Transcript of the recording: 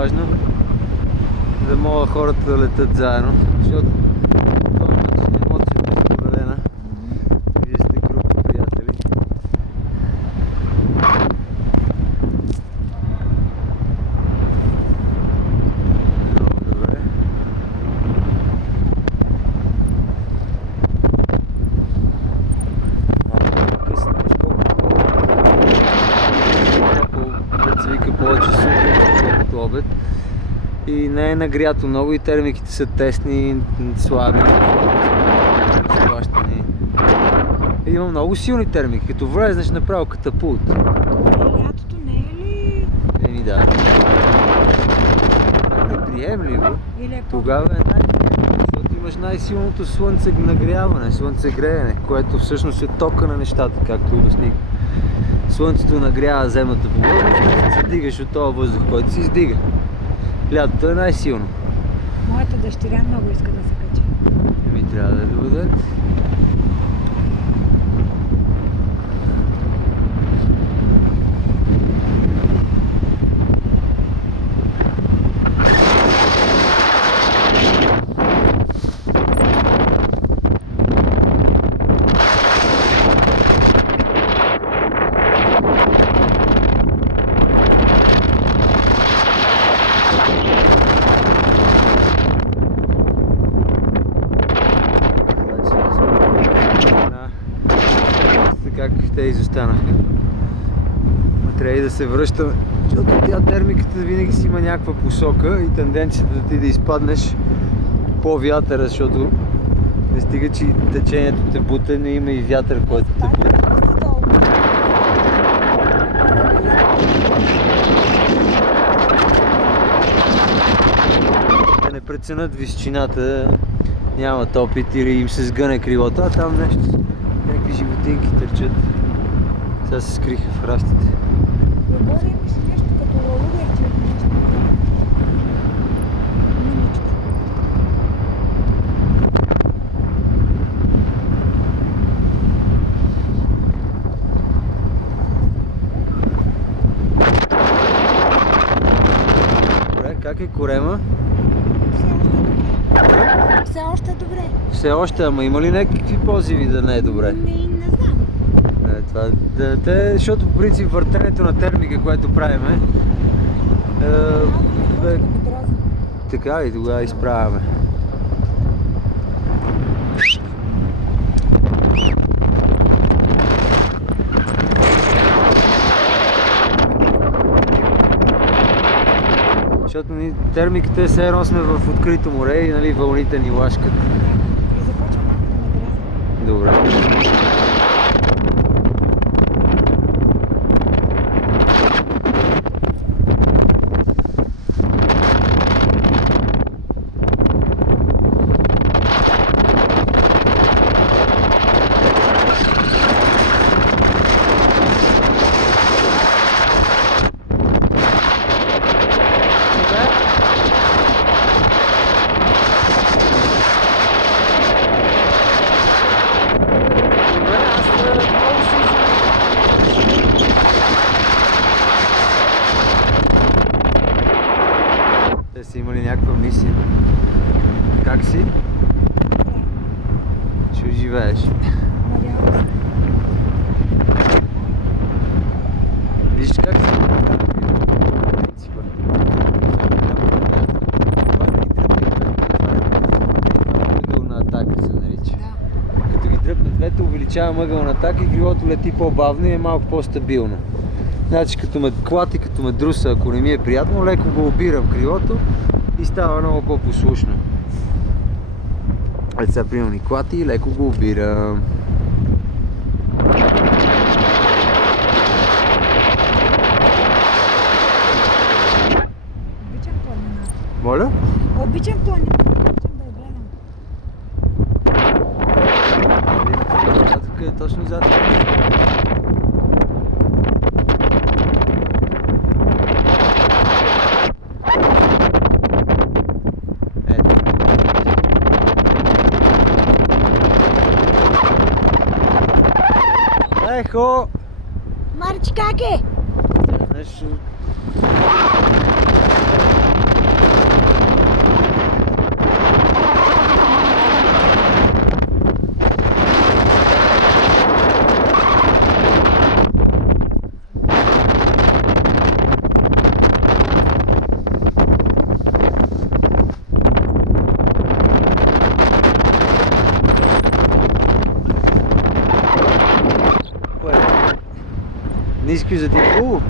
важно да могат хората да летят заедно, защото по този начин емоцията е споделена. Вие сте група приятели. Много добре. Повече сутрин, колкото обед. И не е нагрято много и термиките са тесни, слаби, разплащани. Има много силни термики, като влезнеш направо катапулт. Лятото не е ли? Еми да. Това е неприемливо. Тогава е най-приемливо, защото имаш най-силното слънце нагряване, слънцегреене, което всъщност е тока на нещата, както обясних. Слънцето нагрява земната повърхност и се дигаш от този въздух, който се издига. Лятото е най-силно. Моята дъщеря много иска да се качи. Ми трябва да я доведат. Как те изостанаха. Трябва и да се връщаме, защото тя термиката винаги си има някаква посока и тенденцията да ти да изпаднеш по вятъра, защото не стига, че течението те бута, не има и вятър, който те бута. Да не преценят височината, нямат опит или им се сгъне крилото, а там нещо. Някакви животинки търчат. Сега се скриха в растите. Горе ми си нещо като лалугърче или нещо. Мъничко. Добре, как е корема? Все още добре. Все още, ама има ли някакви позиви да не е добре? Не знам. Защото по принцип въртенето на термика, което правиме, така и тогава изправяме. Защото термиката е все едно сме в открито море и нали, вълните ни лашкат. И започва малко да ме дразни. Добре. Те са имали някаква мисия. Как си? Ще оживееш. Надявам се. Виж как си. Мъгъл на атака се нарича. Като ги дръпне двете, увеличава мъгъл на атака и крилото лети по-бавно и е малко по-стабилно. Значи като ме клати, като ме друса, ако не ми е приятно, леко го обирам крилото и става много по-послушно. Ето сега приема ни клати и леко го обирам. Обичам планината. Моля? Обичам планината. Обичам да я гледам. Тук е точно зад. Ехо! Марич, как е? Нещо... Не искаш да ти е хубаво?